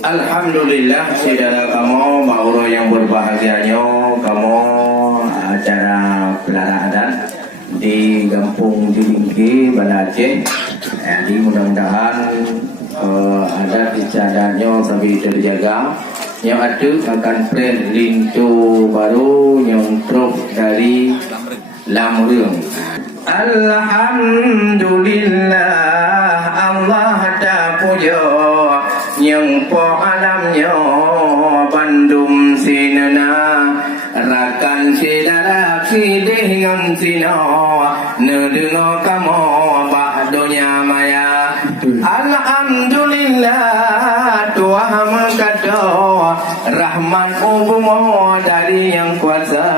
Alhamdulillah, saudara kamu, Mauro yang berbahagianya, kamu acara pelana adat di Kampung Dilingki, Banda Aceh. Jadi mudah-mudahan adat istiadatnya sampai terjaga. Yang ada akan plan lintu baru yang truk dari Lamrung. Alhamdulillah, Allah tak puja yang po alamnya Bandung sinana rakan sidara sidih ngan sino nedengo kamu bahdonya maya. Alhamdulillah, Tuhan mengkata rahman umumo dari yang kuasa.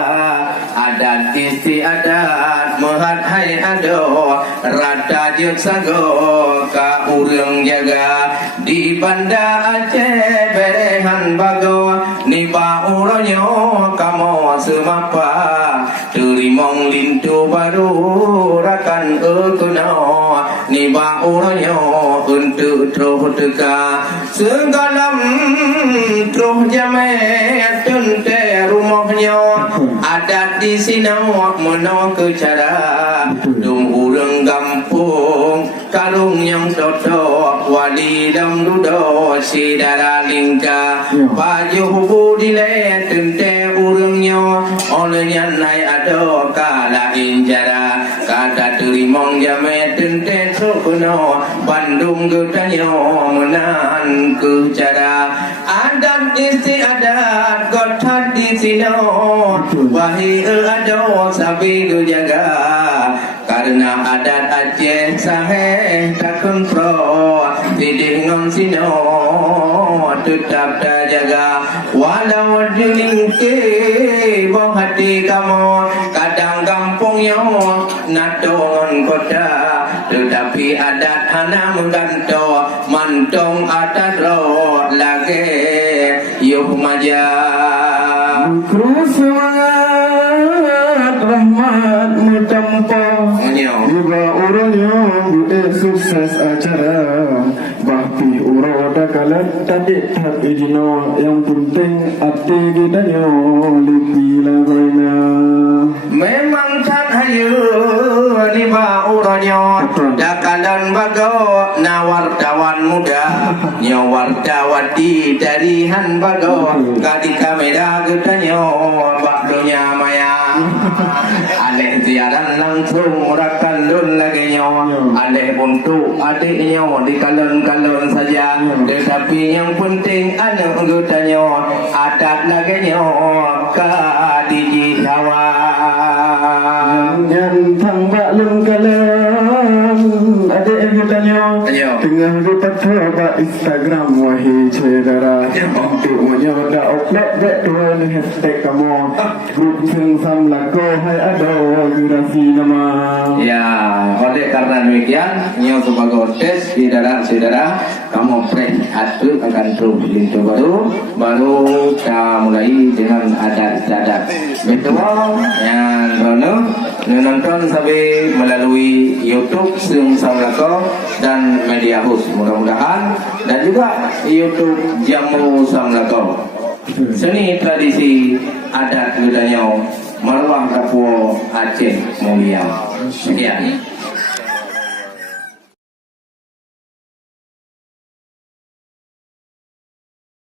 Adat istiadat mehat hai ado rata juk sago ka urang jaga di Banda Aceh berehan bago ni ba uronyo kamu semapa terimong lintu baru rakan ukuno ni ba uronyo untuk troh teka segalam troh jamet tente rumahnya adat di sini mono ke cara dum urang kampung kalung yang toto wali dam dudo sidara lingka baju budile tente urangnya olehnya nai ado kala injara kata terimong jame tente sokono Bandung getanyo menan ke cara adat istiadat gotat di sini wahi ado sabi jaga karena adat Aceh saheh tak kontrol tidih ngom sino tetap terjaga walau dilingki bawah hati kamu kadang kampungnya naton kota tetapi adat hana mengganto mantong adat ro lagi yuh maja terus semangat rahmat mutampo juga orangnya bude sukses acara bahpi uroda kalat tadi tak idino yang penting hati gidanya lipi lagoina memang tak hayu ni ba uronyo dakalan bago na wartawan muda nyo wartawati dari han bago kadi kamera getanyo bakdonya maya aleh tiaran langsung rakan lun lagi nyo aleh untuk adiknya di kalon-kalon saja tetapi yang penting anak getanyo adat lagi nyo kadiji jawa yang thang bak lun kalam adik getanyo tengah rupat bak Instagram wahi saudara untuk menyerda upload dek tuan hashtag kamu grup sing sam lagu hai ada durasi nama ya oleh karena demikian nyo sebagai tes saudara kamu fresh atu akan terus lintu baru kita mulai dengan adat betul yang rono nonton sampai melalui YouTube Sung Samlako dan media host mudah-mudahan dan juga YouTube Jamu Samlako seni tradisi adat budaya Marwah Kapuo Aceh mulia. Sekian.